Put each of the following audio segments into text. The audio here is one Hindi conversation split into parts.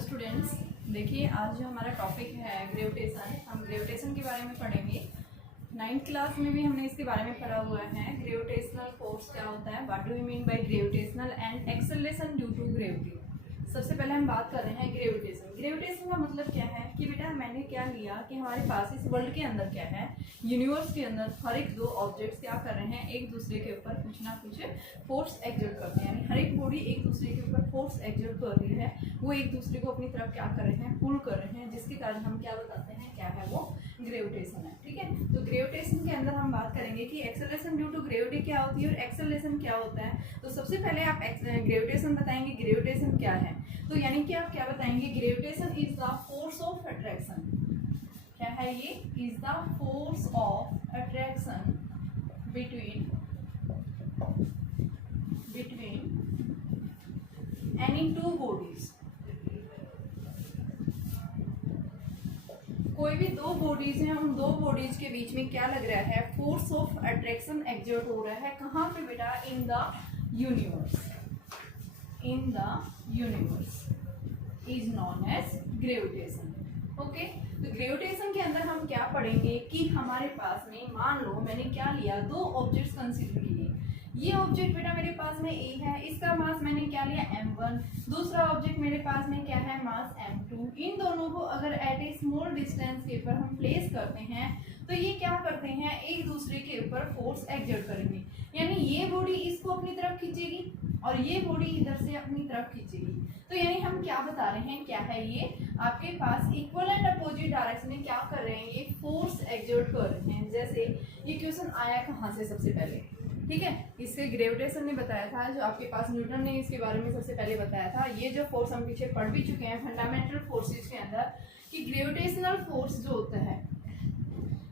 स्टूडेंट्स, देखिए आज जो हमारा टॉपिक है ग्रेविटेशन, हम ग्रेविटेशन के बारे में पढ़ेंगे। 9th क्लास में भी हमने इसके बारे में पढ़ा हुआ है। ग्रेविटेशनल फोर्स क्या होता है, what do we mean by gravitational and acceleration due to gravity. सबसे पहले हम बात कर रहे हैं ग्रेविटेशन। ग्रेविटेशन का मतलब क्या है कि बेटा मैंने क्या लिया कि हमारे पास इस वर्ल्ड के अंदर क्या है, यूनिवर्स के अंदर हर एक दो ऑब्जेक्ट्स क्या कर रहे हैं, एक दूसरे के ऊपर कुछ ना कुछ फोर्स एक्सर्ट करते हैं। यानी हर एक बॉडी एक दूसरे के ऊपर फोर्स एक्सर्ट कर रही है, वो एक दूसरे को अपनी तरफ क्या कर रहे हैं, पुल कर रहे हैं, जिसके कारण हम क्या बताते हैं, क्या है वो ग्रेविटेशन है। ठीक है, तो ग्रेविटेशन के अंदर हम बात करेंगे कि एक्सेलरेशन ड्यू टू ग्रेविटी क्या होती है और एक्सेलरेशन क्या होता है। तो सबसे पहले आप ग्रेविटेशन बताएंगे, ग्रेविटेशन क्या है। तो यानी कि आप क्या बताएंगे, gravitation is the force of attraction. क्या है ये, is the force of attraction between any two bodies. कोई भी दो बॉडीज हैं, उन दो बॉडीज के बीच में क्या लग रहा है, फोर्स ऑफ अट्रैक्शन एक्सर्ट हो रहा है। कहाँ पे बेटा, in the universe. In the universe is known as gravitation. Okay, तो ग्रेविटेशन के अंदर हम क्या पढ़ेंगे कि हमारे पास में मान लो मैंने क्या लिया, दो ऑब्जेक्ट्स कंसीडर किए। ये ऑब्जेक्ट बेटा मेरे पास में ए है, इसका मास मैंने क्या लिया m1, दूसरा ऑब्जेक्ट मेरे पास में क्या है, मास m2। इन दोनों को अगर एट ए स्मॉल डिस्टेंस के ऊपर हम प्लेस करते हैं तो ये क्या करते हैं, एक दूसरे के ऊपर फोर्स एक्सर्ट करेंगे। यानी ये बॉडी इसको अपनी तरफ खींचेगी और ये बॉडी इधर से अपनी तरफ खींचेगी। तो यानी हम क्या बता रहे हैं, क्या है ये, आपके पास इक्वल एंड अपोजिट डायरेक्शन में क्या कर रहे हैं, ये फोर्स एक्सर्ट कर रहे हैं। जैसे ये क्वेश्चन आया कहाँ से, सबसे पहले, ठीक है, इससे ग्रेविटेशन ने बताया था, जो आपके पास न्यूटन ने इसके बारे में सबसे पहले बताया था। ये जो फोर्स हम पीछे पढ़ भी चुके हैं फंडामेंटल फोर्सेज के अंदर, कि ग्रेविटेशनल फोर्स जो होता है,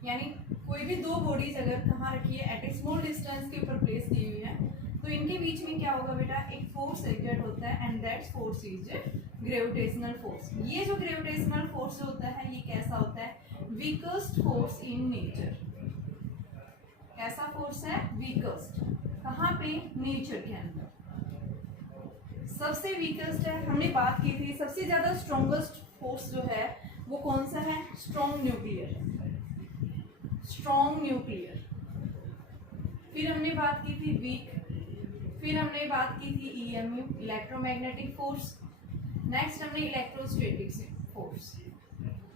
यानी कोई भी दो बॉडीज अगर कहाँ रखी है, एट ए स्मॉल डिस्टेंस के ऊपर प्लेस की हुई है, तो इनके बीच में क्या होगा बेटा, एक फोर्स एक्सर्ट होता है and that force is gravitational force. ये जो ग्रेविटेशनल फोर्स होता है, ये कैसा होता है, वीकेस्ट फोर्स इन नेचर। कैसा फोर्स है, वीकेस्ट। कहाँ पे, नेचर के अंदर सबसे वीकेस्ट है। हमने बात की थी सबसे ज्यादा स्ट्रॉन्गेस्ट फोर्स जो है वो कौन सा है, स्ट्रॉन्ग न्यूक्लियर। Strong nuclear. फिर हमने बात की थी वीक, फिर हमने बात की थी ईएमयू, इलेक्ट्रोमैग्नेटिक फोर्स। नेक्स्ट हमने इलेक्ट्रोस्टैटिक फोर्स,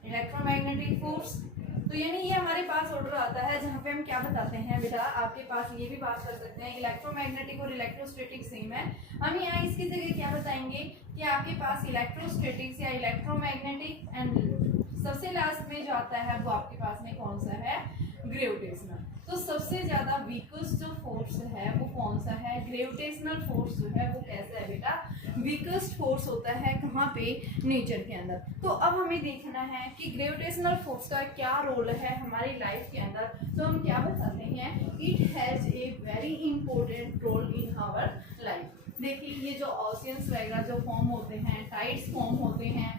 इलेक्ट्रोमैग्नेटिक फोर्स। तो यानी ये हमारे पास ऑर्डर आता है जहाँ पे हम क्या बताते हैं बेटा, आपके पास ये भी बात कर सकते हैं, इलेक्ट्रोमैग्नेटिक और इलेक्ट्रोस्टैटिक सेम है। हम यहाँ इसकी जगह क्या बताएंगे कि आपके पास इलेक्ट्रोस्टैटिक्स या इलेक्ट्रोमैग्नेटिक, एंड सबसे लास्ट में जो आता है वो आपके पास में कौन सा है, ग्रेविटेशनल। तो सबसे ज्यादा वीकेस्ट जो फोर्स है वो कौन सा है, ग्रेविटेशनल फोर्स जो है वो कैसा है बेटा, वीकेस्ट फोर्स होता है। कहाँ पे, नेचर के अंदर। तो अब हमें देखना है कि ग्रेविटेशनल फोर्स का क्या रोल है हमारी लाइफ के अंदर। तो हम क्या बताते हैं, it has a very important role in our life. देखिए ये जो ओशियंस वगैरह जो फॉर्म होते हैं, टाइड्स फॉर्म होते हैं,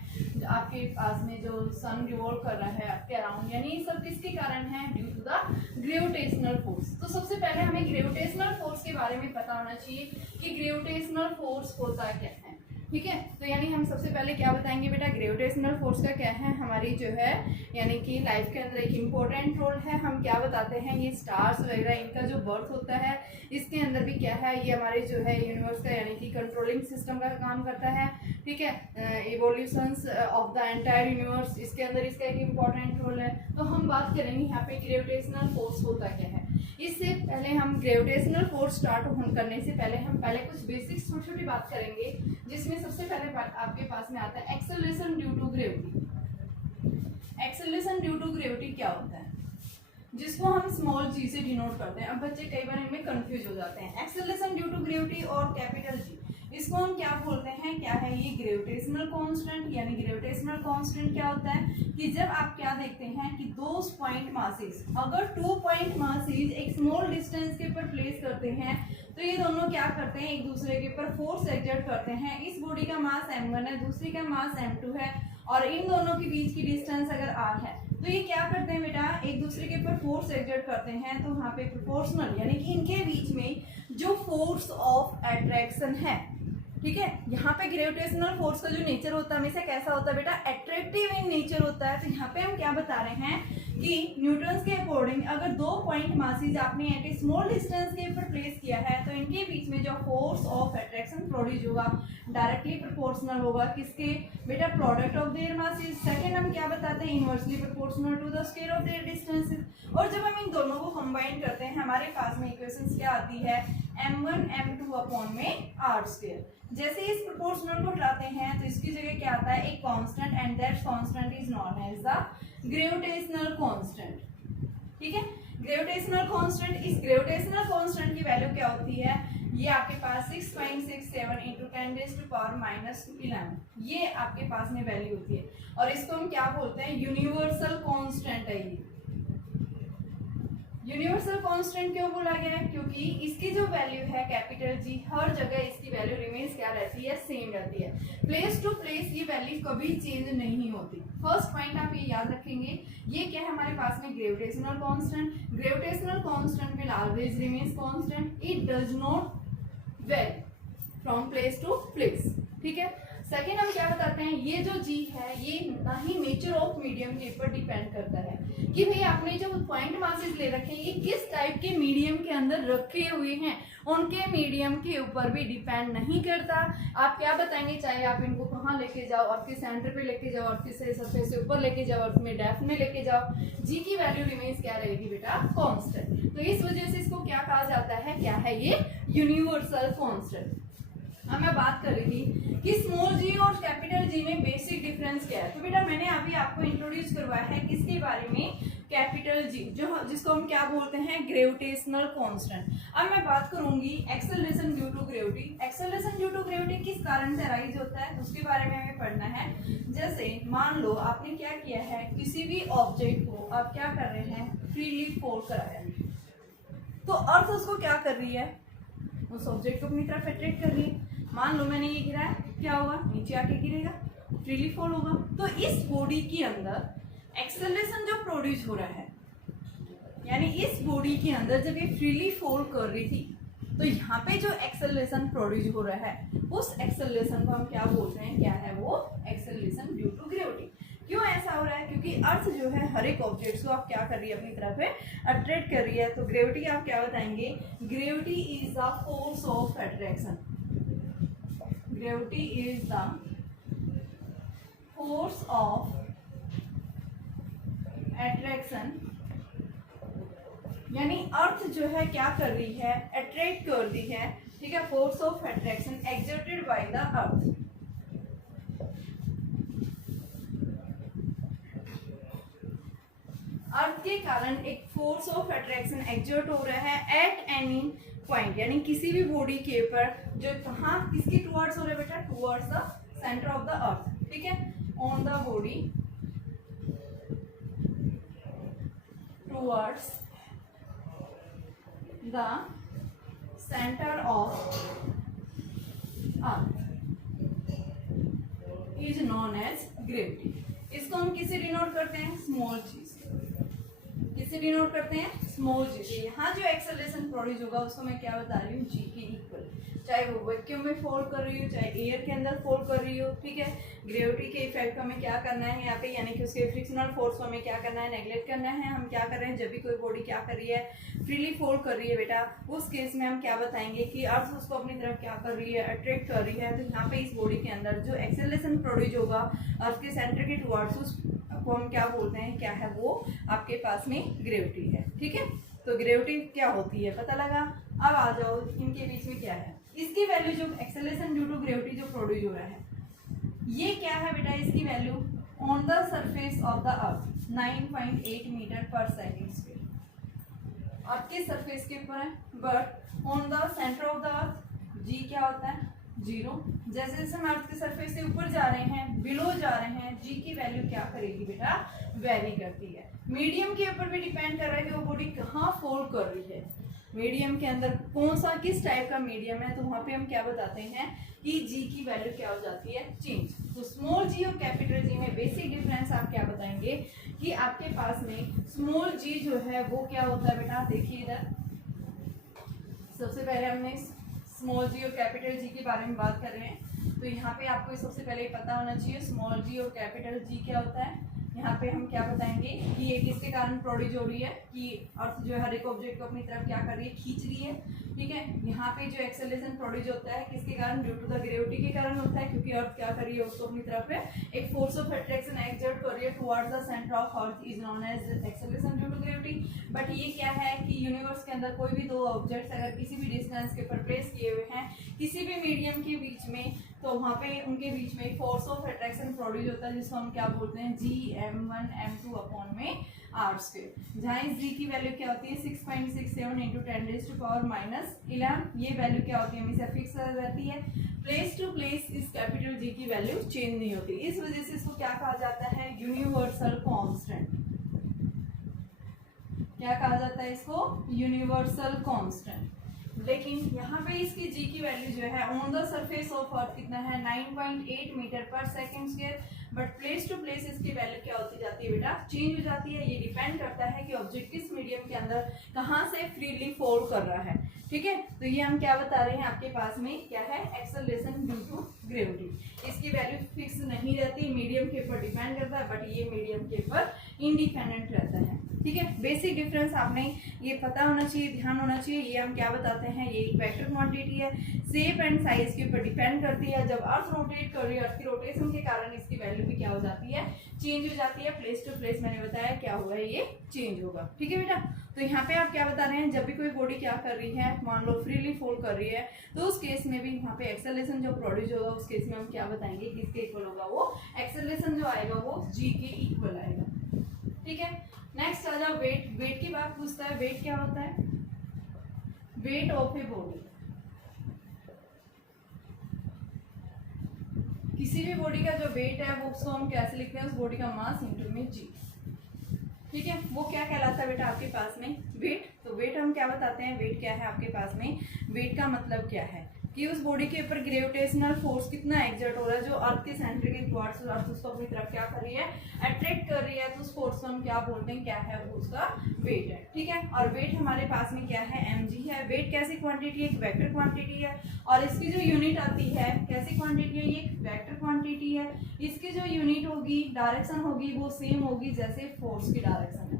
आपके पास में जो सन रिवॉल्व कर रहा है आपके अराउंड, यानी ये सब किसके कारण है, due to the gravitational force. तो सबसे पहले हमें ग्रेविटेशनल फोर्स के बारे में पता होना चाहिए कि ग्रेविटेशनल फोर्स होता क्या है। ठीक है, तो यानी हम सबसे पहले क्या बताएंगे बेटा, ग्रेविटेशनल फोर्स का क्या है, हमारी जो है यानी कि लाइफ के अंदर एक इम्पोर्टेंट रोल है। हम क्या बताते हैं, ये स्टार्स वगैरह इनका जो बर्थ होता है, इसके अंदर भी क्या है, ये हमारे जो है यूनिवर्स का यानी कि कंट्रोलिंग सिस्टम का काम करता है। ठीक है, evolutions of the entire universe, इसके अंदर इसका एक इम्पोर्टेंट रोल है। तो हम बात करेंगे यहाँ पे ग्रेविटेशनल फोर्स होता क्या है। इससे पहले हम ग्रेविटेशनल फोर्स स्टार्ट करने से पहले हम पहले कुछ बेसिक्स छोटी छोटी बात करेंगे, जिसमें सबसे पहले आपके पास में आता है acceleration due to gravity. Acceleration due to gravity क्या होता है, जिसको हम स्मॉल जी से डिनोट करते हैं। अब बच्चे कई बार इनमें कंफ्यूज हो जाते हैं, एक्सेलरेशन ड्यू टू ग्रेविटी और कैपिटल जी, इसको हम क्या बोलते हैं, क्या है ये, ग्रेविटेशनल कांस्टेंट। यानी ग्रेविटेशनल कांस्टेंट क्या होता है कि जब आप क्या देखते हैं कि दो पॉइंट मासेस, अगर 2 पॉइंट मासेस एक स्मॉल डिस्टेंस के ऊपर प्लेस करते हैं, तो ये दोनों क्या करते हैं, एक दूसरे के ऊपर फोर्स एक्सर्ट करते हैं। इस बॉडी का मास m1 है, दूसरी का मास m2 है, और इन दोनों के बीच की डिस्टेंस अगर r है, तो ये क्या करते हैं बेटा, एक दूसरे के ऊपर फोर्स एक्सर्ट करते हैं। तो वहाँ पे प्रोपोर्शनल यानी कि इनके बीच में जो फोर्स ऑफ अट्रैक्शन है, ठीक है। यहाँ पे ग्रेविटेशनल फोर्स का जो नेचर होता है हमेशा कैसा होता है बेटा, अट्रैक्टिव इन नेचर होता है। तो यहाँ पे हम क्या बता रहे हैं कि न्यूटन्स के अकॉर्डिंग अगर दो पॉइंट मासेस आपने एट ए स्मॉल डिस्टेंस के ऊपर प्लेस किया है तो इनके बीच में जो फोर्स ऑफ अट्रैक्शन प्रोड्यूस होगा डायरेक्टली प्रोपोर्शनल होगा किसके बेटा, product of their masses. Second हम क्या बताते हैं, inversely proportional to the square of their distances. और जब हम इन दोनों को कंबाइन करते हैं हमारे पास में इक्वेशंस क्या आती है, m1 m2 अपॉन में r स्क्वायर। जैसे इस प्रोपोर्शनल को हटाते हैं तो इसकी जगह क्या आता है, एक constant, and that constant is known as the gravitational constant. ठीक है, ग्रेविटेशनल कांस्टेंट। इस ग्रेविटेशनल कांस्टेंट की वैल्यू क्या होती है, ये आपके पास 6.67 इंटू 10⁻⁻11 ये आपके पास में वैल्यू होती है। और इसको हम क्या बोलते हैं, यूनिवर्सल कांस्टेंट है ये। यूनिवर्सल कांस्टेंट क्यों बोला गया है, क्योंकि इसकी जो वैल्यू है कैपिटल जी, हर जगह इसकी वैल्यू रिमेन्स क्या रहती है, सेम रहती है। प्लेस टू प्लेस ये वैल्यू कभी चेंज नहीं होती। फर्स्ट पॉइंट आप ये याद रखेंगे। ये क्या है हमारे पास में, gravitational constant. Gravitational constant will always remains constant, it does not vary from place to place. ठीक है। सेकेंड हम क्या बताते हैं, ये जो जी है ये ना ही नेचर ऑफ मीडियम के ऊपर डिपेंड करता है कि भाई आपने जो पॉइंट मासेस ले रखे हैं ये किस टाइप के मीडियम के अंदर रखे हुए हैं, उनके मीडियम के ऊपर भी डिपेंड नहीं करता। आप क्या बताएंगे, चाहे आप इनको कहाँ लेके जाओ, आपके सेंटर पे लेके जाओ, आपके सरफेस से ऊपर लेके जाओ, अर्थ में डेप्थ में लेके जाओ, जी की वैल्यू रिमेन्स क्या रहेगी बेटा, कांस्टेंट। तो इस वजह से इसको क्या कहा जाता है, क्या है ये, यूनिवर्सल कांस्टेंट। अब मैं बात कर रही थी कि स्मॉल जी और कैपिटल जी में बेसिक डिफरेंस क्या है। तो बेटा मैंने अभी आपको इंट्रोड्यूस करवाया है किसके बारे में, कैपिटल जी, जो जिसको हम क्या बोलते हैं, ग्रेविटेशनल कांस्टेंट। अब मैं बात करूंगी acceleration due to gravity. Acceleration due to gravity किस कारण से अराइज होता है उसके बारे में हमें पढ़ना है। जैसे मान लो आपने क्या किया है, किसी भी ऑब्जेक्ट को आप क्या कर रहे हैं, फ्रीली फॉल कराया, तो अर्थ उसको क्या कर रही है, उस ऑब्जेक्ट को अपनी तरफ अट्रैक्ट कर रही है। मान लो मैंने ये गिराया, क्या होगा, नीचे आके गिरेगा, फ्रीली फॉल होगा। तो इस बॉडी के अंदर एक्सेलरेशन जो प्रोड्यूस हो रहा है, यानी इस बॉडी के अंदर जब ये फ्रीली फॉल कर रही थी तो यहाँ पे जो एक्सेलरेशन प्रोड्यूस हो रहा है उस एक्सेलरेशन को हम क्या बोलते हैं, क्या है वो, एक्सेलरेशन ड्यू टू ग्रेविटी। क्यों ऐसा हो रहा है, क्योंकि अर्थ जो है हर एक ऑब्जेक्ट को आप क्या कर रही है, अपनी तरफ है अट्रैक्ट कर रही है। तो ग्रेविटी आप क्या बताएंगे, gravity is the force of attraction. Gravity is the force of attraction, यानी अर्थ जो है क्या कर रही है, अट्रैक्ट कर रही है। ठीक है, force of attraction exerted by the earth. Earth के कारण एक फोर्स ऑफ अट्रैक्शन एक्सर्ट हो रहा है एट एनी पॉइंट, यानी किसी भी बॉडी के ऊपर, जो कहाँ किसके टुवर्ड्स हो रहा है बेटा, towards the centre of the earth. ठीक है, on the body towards the centre of earth is known as gravity. इसको हम किसे डिनोट करते हैं, स्मॉल जी। किसे डिनोट करते हैं, स्मॉल जी से। यहाँ जो एक्सेलरेशन प्रोड्यूस होगा उसको मैं क्या बता रही हूँ, जी के इक्वल। चाहे वो वैक्यूम में फॉल कर रही हो, चाहे एयर के अंदर फॉल कर रही हो। ठीक है, ग्रेविटी के इफेक्ट हमें क्या करना है यहाँ पे, यानी कि उसके फ्रिक्शनल फोर्स को हमें क्या करना है, नेगलेक्ट करना है। हम क्या कर रहे हैं, जब भी कोई बॉडी क्या कर रही है, फ्रीली फॉल कर रही है बेटा, उस केस में हम क्या बताएंगे कि अर्थ उसको अपनी तरफ क्या कर रही है, अट्रैक्ट कर रही है। तो यहाँ पे इस बॉडी के अंदर जो एक्सेलरेशन प्रोड्यूस होगा अर्थ के सेंटर के टुवर्ड्स, उसको हम क्या बोलते हैं, क्या है वो, आपके पास में ग्रेविटी है। ठीक है, तो ग्रेविटी क्या होती है पता लगा। अब आ जाओ इनके बीच में क्या है, इसकी वैल्यू जो एक्सेलरेशन ड्यू टू ग्रेविटी जो प्रोड्यूस हो रहा है, ये क्या है बेटा, इसकी value on the surface of the earth 9.8 metre per second square. Earth के सरफेस के ऊपर है, but on the centre of the earth g क्या होता है, 0। जैसे जैसे हम अर्थ के सरफेस से ऊपर जा रहे हैं, बिलो जा रहे हैं, जी की वैल्यू क्या करेगी बेटा, वेरी करती है। मीडियम के ऊपर भी डिपेंड कर रहा है कि वो बॉडी कहाँ फॉल कर रही है, मीडियम के अंदर कौन सा किस टाइप का मीडियम है। तो वहां पे हम क्या बताते हैं कि जी की वैल्यू क्या हो जाती है, चेंज। तो स्मॉल जी और कैपिटल जी में बेसिक डिफरेंस आप क्या बताएंगे कि आपके पास में स्मॉल जी जो है वो क्या होता है बेटा, देखिए इधर सबसे पहले हमने स्मॉल जी और कैपिटल जी के बारे में बात कर रहे हैं, तो यहाँ पे आपको सबसे पहले पता होना चाहिए स्मॉल जी और कैपिटल जी क्या होता है। यहाँ पे हम क्या बताएंगे कि ये किसके कारण प्रोड्यूस हो रही है, कि अर्थ जो है हर एक ऑब्जेक्ट को अपनी तरफ क्या कर रही है, खींच रही है। ठीक है, यहाँ पे जो एक्सेलरेशन प्रोड्यूस होता है किसके कारण, ड्यू टू द ग्रेविटी के कारण होता है, क्योंकि अर्थ क्या कर रही है, उसको अपनी तरफ है एक फोर्स ऑफ अट्रैक्शन एक्सर्ट कर रही है towards the centre of earth is known as acceleration due to gravity. But ये क्या है कि यूनिवर्स के अंदर कोई भी दो ऑब्जेक्ट्स अगर किसी भी डिस्टेंस के ऊपर प्लेस किए हुए हैं किसी भी मीडियम के बीच में, तो वहाँ पे उनके बीच में फोर्स ऑफ अट्रैक्शन प्रोड्यूस होता है जिसको हम क्या बोलते हैं, Gm1 m2 अपॉन में r²। जहाँ इस g की वैल्यू क्या होती है 6.67 इंटू 10⁻⁻11। ये वैल्यू क्या होती है, हमेशा फिक्स रहती है। प्लेस टू प्लेस इस कैपिटल G की वैल्यू चेंज नहीं होती, इस वजह से इसको क्या कहा जाता है, यूनिवर्सल कांस्टेंट। क्या कहा जाता है इसको, यूनिवर्सल कांस्टेंट। लेकिन यहाँ पे इसकी जी की वैल्यू जो है on the surface of earth कितना है 9.8 मीटर पर second square. But place to place इसकी वैल्यू क्या होती जाती है बेटा, चेंज हो जाती है। ये डिपेंड करता है कि ऑब्जेक्ट किस मीडियम के अंदर कहाँ से फ्रीली फॉल कर रहा है। ठीक है, तो ये हम क्या बता रहे हैं, आपके पास में क्या है, एक्सेलरेशन ड्यू टू ग्रेविटी। इसकी वैल्यू फिक्स नहीं रहती, मीडियम के ऊपर डिपेंड करता है, बट ये मीडियम के ऊपर इंडिपेंडेंट रहता है। ठीक है, बेसिक डिफरेंस आपने ये पता होना चाहिए, ध्यान होना चाहिए। ये हम क्या बताते हैं, ये एक वेक्टर क्वांटिटी है, शेप एंड साइज के ऊपर डिपेंड करती है। जब अर्थ रोटेट कर रही है, अर्थ की रोटेशन के कारण इसकी वैल्यू भी क्या हो जाती है, चेंज हो जाती है। प्लेस टू प्लेस मैंने बताया क्या होगा, ये चेंज होगा। ठीक है बेटा, तो यहाँ पे आप क्या बता रहे हैं, जब भी कोई बॉडी क्या कर रही है, मान लो फ्रीली फॉल कर रही है, तो उस केस में भी वहाँ पे एक्सेलरेशन जो प्रोड्यूस होगा उस केस में हम क्या बताएंगे, किसके इक्वल होगा, वो एक्सेलरेशन जो आएगा वो जी के इक्वल आएगा। ठीक है, नेक्स्ट आ जाओ वेट। वेट की बात पूछता है, वेट क्या होता है, वेट ऑफ ए बॉडी। किसी भी बॉडी का जो वेट है वो उसको हम कैसे लिखते हैं, उस बॉडी का मास इंटू में जी। ठीक है, वो क्या कहलाता है बेटा आपके पास में, वेट। तो वेट हम क्या बताते हैं, वेट क्या है आपके पास में, वेट का मतलब क्या है कि उस बॉडी के ऊपर ग्रेविटेशनल फोर्स कितना एक्सर्ट हो रहा है, जो अर्थ के सेंटर के टुवर्ड्स अर्थ उसको अपनी तरफ क्या कर रही है, अट्रैक्ट कर रही है, तो उस फोर्स को हम क्या बोलते हैं, क्या है वो उसका वेट है। ठीक है, और वेट हमारे पास में क्या है, mg है। वेट कैसी क्वांटिटी है, एक वेक्टर क्वांटिटी है, और इसकी जो यूनिट आती है कैसी क्वांटिटी है, ये एक वेक्टर क्वांटिटी है। इसकी जो यूनिट होगी, डायरेक्शन होगी, वो सेम होगी जैसे फोर्स की डायरेक्शन है।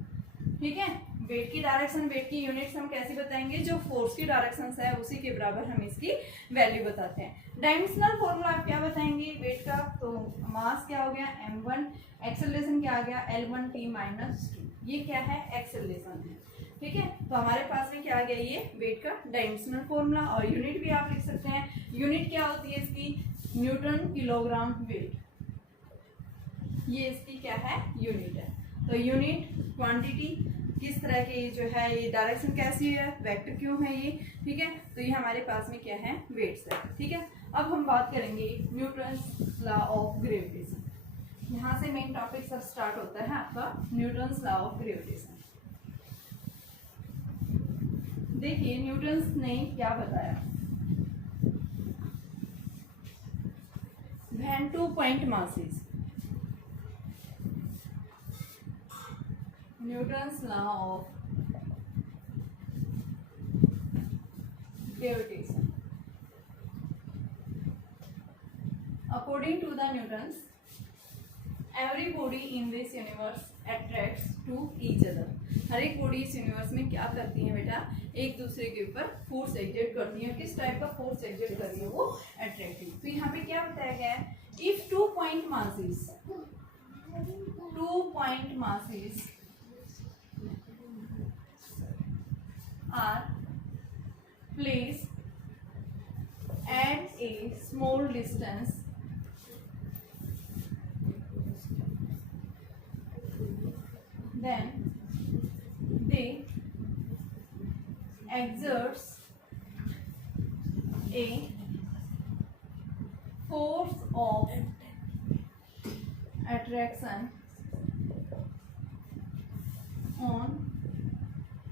ठीक है, वेट की डायरेक्शन, वेट की यूनिट्स हम कैसे बताएंगे, जो फोर्स की डायरेक्शन है उसी के बराबर हम इसकी वैल्यू बताते हैं। डायमेंशनल फॉर्मूला आप क्या बताएंगे वेट का, तो मास क्या हो गया m1, एक्सेलरेशन क्या आ गया L1t-2। ये क्या है, एक्सेलरेशन है। ठीक है, तो हमारे पास में क्या आ गया, ये वेट का डायमेंशनल फॉर्मूला। और यूनिट भी आप लिख सकते हैं, यूनिट क्या होती है इसकी, न्यूटन किलोग्राम वेट, ये इसकी क्या है, यूनिट है। तो यूनिट, क्वांटिटी, किस तरह के जो है, ये डायरेक्शन कैसी है, वेक्टर क्यों है ये। ठीक है, तो ये हमारे पास में क्या है, वेट्स है। ठीक है, अब हम बात करेंगे न्यूटन्स लॉ ऑफ ग्रेविटेशन। यहाँ से मेन टॉपिक सब स्टार्ट होता है आपका न्यूटन्स लॉ ऑफ ग्रेविटेशन। देखिए न्यूटन्स ने क्या बताया, when 2 point masses, Newton's law of gravitation. According to the Newtons, every body in this universe attracts to each other. हर एक बॉडी इस यूनिवर्स में क्या करती है बेटा, एक दूसरे के ऊपर फोर्स एक्सर्ट करती है। किस टाइप का फोर्स एक्सर्ट कर रही है, वो अट्रैक्टिव। तो यहाँ पे क्या बताया गया है, if 2 point masses are placed at a small distance, then they exerts a force of attraction on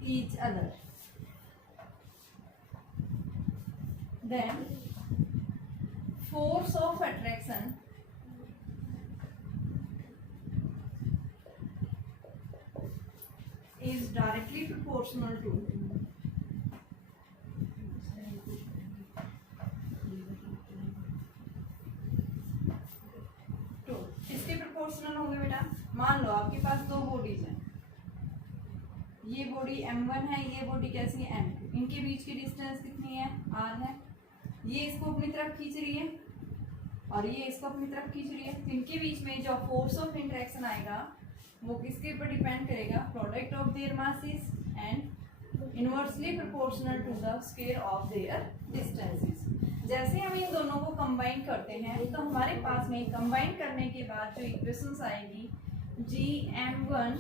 each other. Then force of attraction is directly proportional to proportional होंगे बेटा? मान लो आपके पास दो बॉडीज हैं, ये बॉडी m1 है, ये बॉडी कैसी है m2, इनके बीच की डिस्टेंस कितनी है r है, ये इसको अपनी तरफ खींच रही है और ये इसको अपनी तरफ खींच रही है, तो इनके बीच में जो फोर्स ऑफ इंटरेक्शन आएगा वो किसके ऊपर डिपेंड करेगा? Product of their masses and inversely proportional to the square of their distances. जैसे हम इन दोनों को कंबाइन करते हैं तो हमारे पास में कंबाइन करने के बाद जो इक्वेशंस आएगी gm1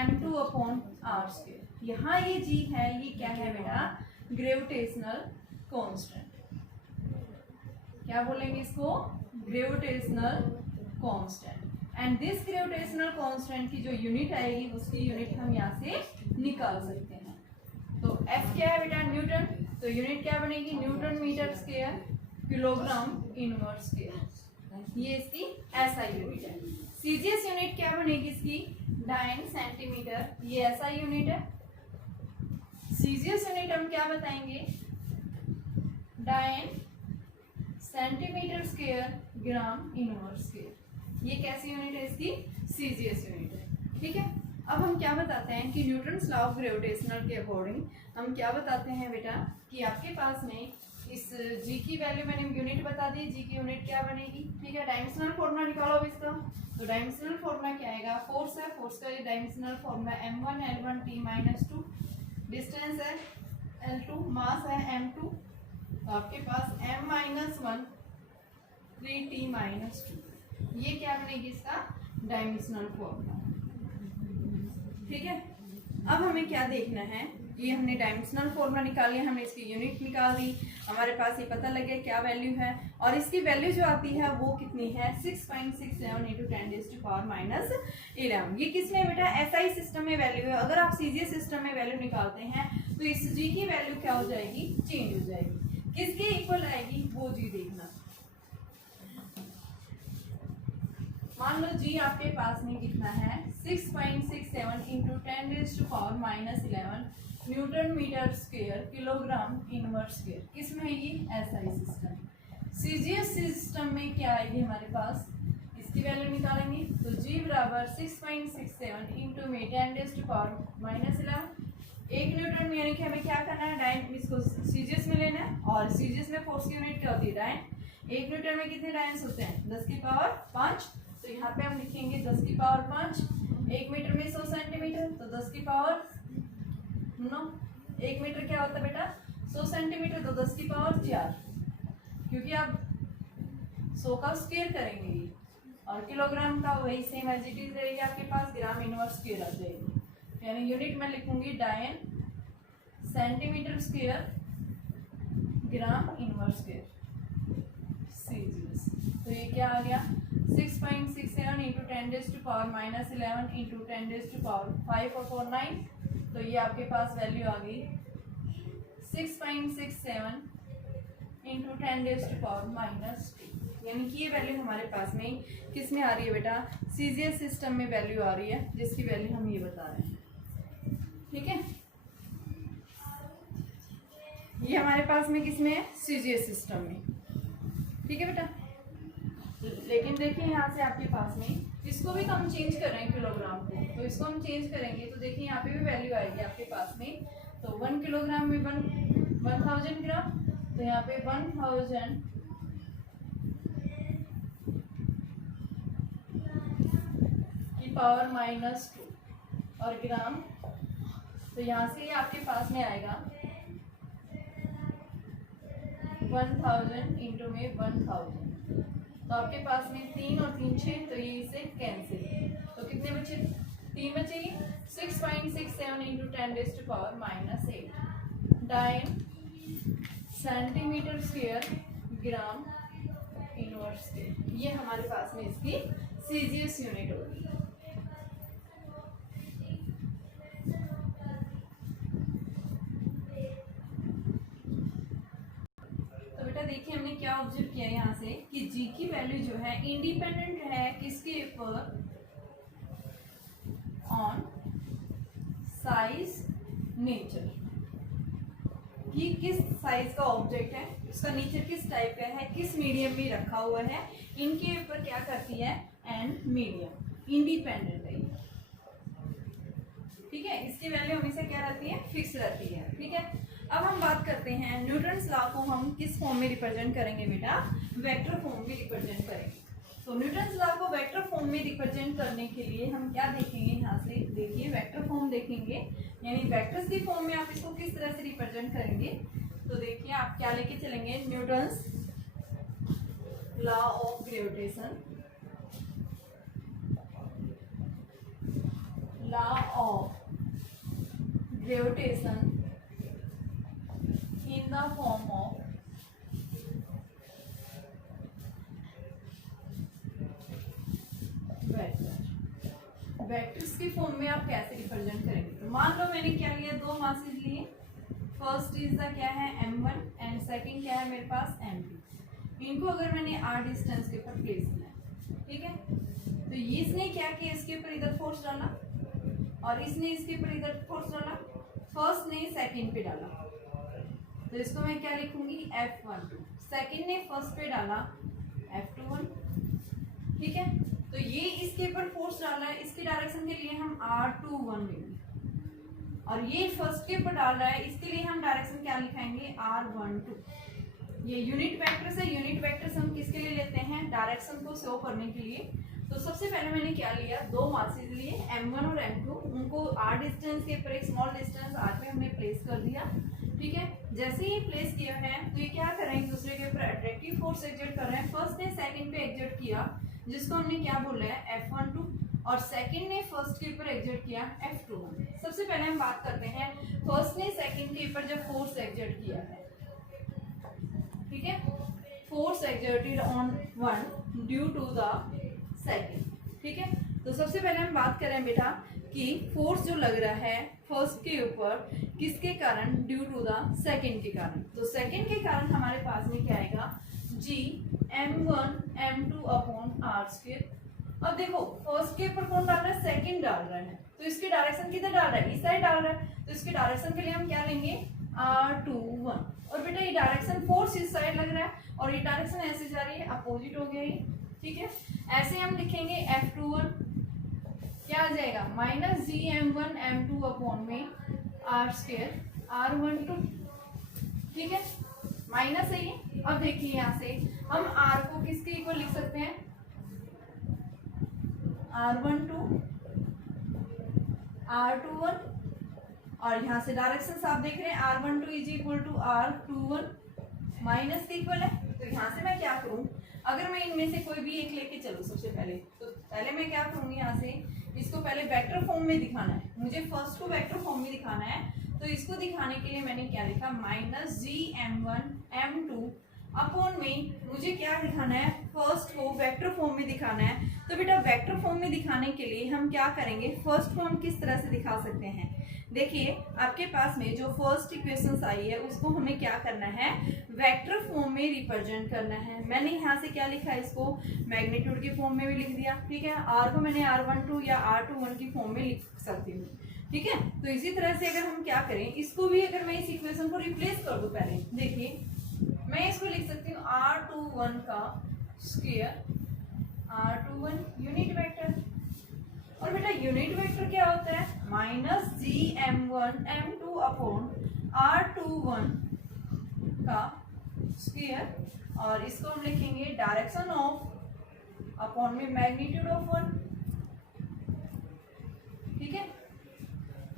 m2 upon are square. यहाँ ये g है, ये क्या है बेटा? Gravitational constant. क्या बोलेंगे इसको? Gravitational constant. And this gravitational constant की जो यूनिट आएगी उसकी यूनिट हम यहाँ से निकाल सकते हैं। तो F क्या है बेटा? न्यूटन। तो यूनिट क्या बनेगी? Newton metre square kilogram inverse square. ये इसकी SI यूनिट है। सीजीएस यूनिट क्या बनेगी इसकी? Dyne centimetre. ये SI यूनिट है। सीजीएस यूनिट हम क्या बताएंगे? Dyne centimetre square gram inverse square. ये कैसी यूनिट है इसकी? सीजीएस यूनिट है। ठीक है, अब हम क्या बताते हैं कि न्यूटन्स लॉ ऑफ ग्रेविटेशनल के अकॉर्डिंग हम क्या बताते हैं बेटा कि आपके पास में इस जी की वैल्यू मैंने यूनिट बता दी, जी की यूनिट क्या बनेगी? ठीक है, डायमेंशनल फॉर्मूला निकालो अब इसका। तो डायमेंशनल फॉर्मूला क्या आएगा? फोर्स है, फोर्स का ये dimensional formula m1 l1 t minus 2, distance है l2, मास है m2, तो आपके पास m माइनस 1 3t माइनस 2। ये क्या बनेगी? इसका डायमेंशनल फॉर्मूला। ठीक है, अब हमें क्या देखना है? ये हमने डायमेंशनल फॉर्मूला निकाल लिया, हमने इसकी यूनिट निकाल दी, हमारे पास ये पता लग गया क्या वैल्यू है, और इसकी वैल्यू जो आती है वो कितनी है? 6.67 इंटू 10⁻11। ये किस में बेटा? SI सिस्टम में वैल्यू है। अगर आप सीजीएस सिस्टम में वैल्यू निकालते हैं तो इस जी की वैल्यू क्या हो जाएगी? चेंज हो जाएगी। किसके इक्वल आएगी वो जी देखना। मान लो जी आपके पास में कितना है? 6.67 into 10⁻11 newton metre square kilogram inverse square. किसमें है ये? SI system. सीजीएस सिस्टम में क्या आएगी हमारे पास? इसकी वैल्यू निकालेंगे तो जी बराबर 6.67 इंटू में 10⁻11। 1 न्यूटन में, यानी कि हमें क्या करना है? डायन, इसको सीजीएस में लेना है, और सीजीएस में फोर्स की यूनिट क्या होती है? डायन। 1 न्यूटन में कितने डायन्स होते हैं? 10 की पावर 5। तो यहाँ पे हम लिखेंगे 10 की पावर 5। 1 मीटर में 100 सेंटीमीटर, तो 10 की पावर 9। 1 मीटर क्या होता है बेटा? 100 सेंटीमीटर, तो 10 की पावर 4, क्योंकि आप 100 का स्क्वायर करेंगे और किलोग्राम का वही सेम एज इट इज रहेगी आपके पास, ग्राम इनवर्स स्क्वायर आ जाएगी। यानी यूनिट में लिखूंगी डायन centimetre square gram inverse square CGS. तो ये क्या आ गया? 6.67 इंटू 10⁻11 इंटू 10⁻5/9। तो ये आपके पास वैल्यू आ गई 6.67 इंटू 10⁻²। यानी कि ये वैल्यू हमारे पास में किस में आ रही है बेटा? सीजीएस सिस्टम में वैल्यू आ रही है, जिसकी वैल्यू हम ये बता रहे हैं। ठीक है, ये हमारे पास में किस में है? सीजीएस सिस्टम में। ठीक है बेटा, लेकिन देखिए यहाँ से आपके पास में इसको भी तो हम चेंज कर रहे हैं किलोग्राम को, तो इसको हम चेंज करेंगे तो देखिए यहाँ पे भी वैल्यू आएगी आपके पास में। तो 1 किलोग्राम में 1000 ग्राम, तो यहाँ पे 1000 की पावर -2 और ग्राम, तो यहाँ से आपके पास में आएगा 1000 इंटू में 1000। तो आपके पास में 3 और 3 6, तो ये इसे कैंसिल, तो कितने बचे? 3 बचेगी। 6.67 इंटू 10⁻8 डायन centimetre square gram inverse square. ये हमारे पास में इसकी सीजीएस यूनिट होगी। देखिए हमने क्या ऑब्जर्व किया यहाँ से कि जी की वैल्यू जो है इंडिपेंडेंट है किसके ऊपर? On size nature. ये किस साइज का ऑब्जेक्ट है, उसका नेचर किस टाइप का है, किस मीडियम में रखा हुआ है, इनके ऊपर क्या करती है? एंड मीडियम इंडिपेंडेंट है। ठीक है, इसकी वैल्यू हमेशा क्या रहती है, फिक्स रहती है। ठीक है, अब हम बात करते हैं न्यूटन्स लॉ को हम किस फॉर्म में रिप्रेजेंट करेंगे बेटा, वेक्टर फॉर्म में रिप्रेजेंट करेंगे। तो न्यूटन्स लॉ को वेक्टर फॉर्म में रिप्रेजेंट करने के लिए हम क्या देखेंगे, यहाँ से देखिए वेक्टर फॉर्म देखेंगे, यानी वेक्टर्स की फॉर्म में आप इसको किस तरह से रिप्रेजेंट करेंगे। तो देखिए आप क्या लेके चलेंगे, Newton's law of gravitation, law of gravitation in the form of vector. Vectors की फॉर्म में आप कैसे रिप्रेजेंट करेंगे। तो मान लो मैंने क्या लिया, दो मासेस लिए, फर्स्ट इज द क्या है m1 एंड सेकंड क्या है मेरे पास m2। इनको अगर मैंने r डिस्टेंस के ऊपर प्लेस किया, ठीक है, तो इसने क्या किया, इसके ऊपर इधर फोर्स डाला और इसने इसके ऊपर इधर फोर्स डाला, फर्स्ट ने सेकंड पे डाला, तो इसको मैं क्या लिखूंगी F12, सेकंड ने फर्स्ट पे डाला F21। ठीक है, तो ये इसके ऊपर फोर्स डाला है, इसकी डायरेक्शन के लिए हम R21 लेंगे और ये फर्स्ट के ऊपर डाल रहा है, इसके लिए हम डायरेक्शन क्या लिखाएंगे R12। ये यूनिट वेक्टर से, यूनिट वेक्टर हम किसके लिए लेते हैं, डायरेक्शन को शो करने के लिए। तो सबसे पहले मैंने क्या लिया, दो मासेस लिए m1 और m2, उनको r डिस्टेंस के ऊपर एक स्मॉल डिस्टेंस r पे हमने प्लेस कर दिया। ठीक है, जैसे ही प्लेस किया है तो ये क्या कर रहे हैं, दूसरे के ऊपर अट्रैक्टिव फोर्स एक्सर्ट कर रहे हैं। फर्स्ट ने सेकंड पे एक्सर्ट किया, जिसको हमने क्या बोला है F12, और सेकंड ने फर्स्ट के ऊपर एक्सर्ट किया F21। सबसे पहले हम बात करते हैं फर्स्ट ने सेकंड के ऊपर जब फोर्स एक्सर्ट किया है, ठीक है, force exerted on one due to the second. ठीक है, तो सबसे पहले हम बात करें बेटा कि फोर्स जो लग रहा है फर्स्ट के ऊपर किसके कारण, ड्यू टू द सेकंड के कारण। तो सेकंड के कारण हमारे पास में क्या आएगा, G m1 m2 upon r square. अब देखो फर्स्ट के ऊपर कौन डाल रहा है, सेकंड डाल रहा है, तो इसकी डायरेक्शन किधर डाल रहा है, इस साइड डाल रहा है, तो इसकी डायरेक्शन के लिए हम क्या लेंगे R21। और बेटा ये डायरेक्शन फोर्स इस साइड लग रहा है और ये डायरेक्शन ऐसे जा रही है, अपोजिट हो गया ये। ठीक है, ऐसे हम लिखेंगे F21 क्या आ जाएगा, माइनस GM1 M2 अपॉन में R स्क्वायर R12। ठीक है, माइनस है ये। अब देखिए यहाँ से हम R को किसके इक्वल लिख सकते हैं, R12 R21, और यहाँ से डायरेक्शन आप देख रहे हैं R12 is equal to R21 minus के इक्वल है। तो यहाँ से मैं क्या करूँ, अगर मैं इनमें से कोई भी एक लेके चलूँ सबसे पहले, तो पहले मैं क्या करूँगी, यहाँ से इसको पहले वेक्टर फॉर्म में दिखाना है, मुझे फर्स्ट को वेक्टर फॉर्म में दिखाना है। तो इसको दिखाने के लिए मैंने क्या लिखा, माइनस GM1 M2 अपॉन में मुझे क्या दिखाना है, फर्स्ट को वेक्टर फॉर्म में दिखाना है। तो बेटा वेक्टर फॉर्म में दिखाने के लिए हम क्या करेंगे, फर्स्ट को हम किस तरह से दिखा सकते हैं। देखिए आपके पास में जो फर्स्ट इक्वेशन आई है उसको हमें क्या करना है, वेक्टर फॉर्म में रिप्रेजेंट करना है। मैंने यहाँ से क्या लिखा है, इसको मैग्नीट्यूड की फॉर्म में भी लिख दिया। ठीक है, R को मैंने R12 या R21 की फॉर्म में लिख सकती हूँ। ठीक है, तो इसी तरह से अगर हम क्या करें, इसको भी अगर मैं इस इक्वेशन को रिप्लेस कर दूं, पहले देखिए मैं इसको लिख सकती हूँ R21 का स्क्वायर, R21 यूनिट वेक्टर। और बेटा यूनिट वेक्टर क्या होता है, minus GM1 M2 upon R21 का स्क्वायर, और इसको हम लिखेंगे डायरेक्शन ऑफ अपॉन में मैग्नीट्यूड ऑफ 1। ठीक है,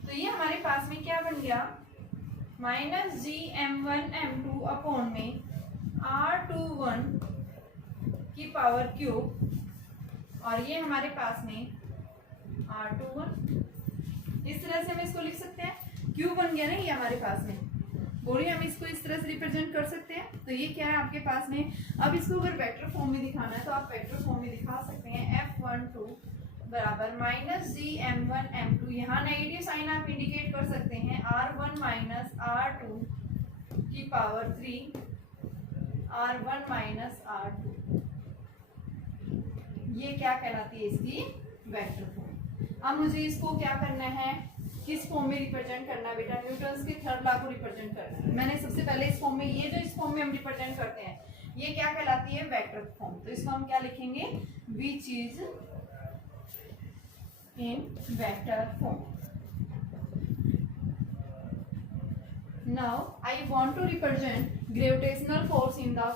तो ये हमारे पास में क्या बन गया, माइनस GM1 M2 अपॉन में R21 की पावर क्यूब, और ये हमारे पास में R21। इस तरह से हम इसको लिख सकते हैं, क्यूब बन गया ना ये हमारे पास में। बोलिए हम इसको इस तरह से रिप्रेजेंट कर सकते हैं। तो ये क्या है आपके पास में, अब इसको अगर वेक्टर फॉर्म में दिखाना है तो आप वेक्टर फॉर्म में दिखा सकते हैं, F12 बराबर माइनस GM1 M2, यहाँ नेगेटिव साइन आप इंडिकेट कर सकते हैं, R1 माइनस R2 की पावर 3 R1 माइनस R2। ये क्या कहलाती है, इसकी वेक्टर फॉर्म। अब मुझे इसको क्या करना है, किस फॉर्म में रिप्रेजेंट करना है बेटा, न्यूटन्स के थर्ड लॉ को रिप्रेजेंट करना है। मैंने सबसे पहले इस फॉर्म में, ये जो इस फॉर्म में हम रिप्रेजेंट करते हैं ये क्या कहलाती है? Vector form. तो इसको हम क्या लिखेंगे? Which is in vector form. Now I want to represent gravitational force in the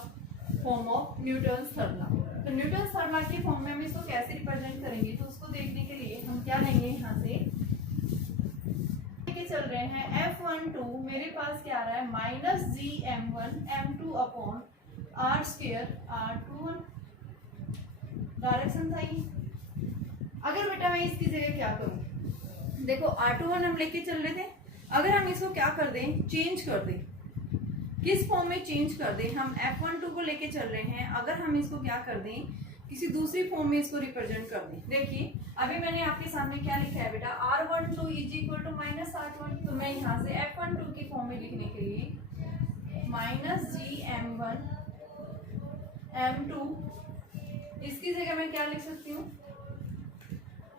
form of Newton's third law. तो न्यूटन्स थर्ड लॉ की फॉर्म में हम इसको कैसे रिप्रेजेंट करेंगे? तो उसको देखने के लिए हम क्या लेंगे, यहाँ से लेके चल रहे हैं F12, मेरे पास क्या आ रहा है? Minus G m1 upon R square r21 direction था ये। अगर बेटा मैं इसकी जगह क्या करूं, देखो r21 हम लेके चल रहे थे, अगर हम इसको क्या कर दें, चेंज कर दें, किस फॉर्म में चेंज कर दें? हम F12 को लेके चल रहे हैं, अगर हम इसको क्या कर दें, किसी दूसरी फॉर्म में इसको रिप्रेजेंट कर दें। देखिए अभी मैंने आपके सामने क्या लिखा है बेटा, r12 is equal to minus r1। तो मैं यहाँ से F12 की फॉर्म में लिखने के लिए माइनस जी m1 m2, इसकी जगह मैं क्या लिख सकती हूँ,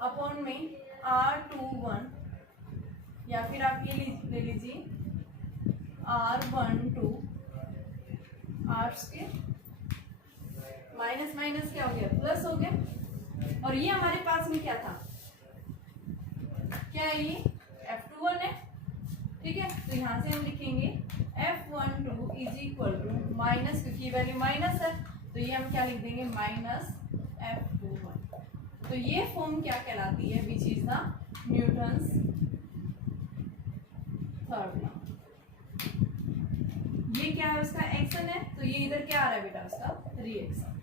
अपॉन में r21, या फिर आप ये ले लीजिए r12 r square, minus minus क्या हो गया, प्लस हो गया। और ये हमारे पास में क्या था, क्या है ये? F21 है, ठीक है। तो यहाँ से हम लिखेंगे F12 is equal to minus, क्योंकि वैल्यू माइनस है तो ये हम क्या लिख देंगे, माइनस F21। तो ये फॉर्म क्या कहलाती है? Which is the Newton's third law. ये क्या है? उसका एक्शन है, तो ये इधर क्या आ रहा है बेटा, उसका रिएक्शन।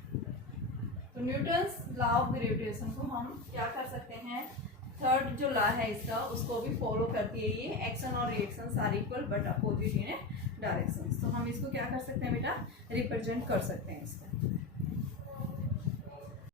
तो न्यूटन्स लॉ ऑफ ग्रेविटेशन को हम क्या कर सकते हैं, थर्ड जो लॉ है इसका, उसको भी फॉलो करती है ये। एक्शन और reaction are equal but opposite in direction. तो हम इसको क्या कर सकते हैं बेटा, रिप्रेजेंट कर सकते हैं इसको।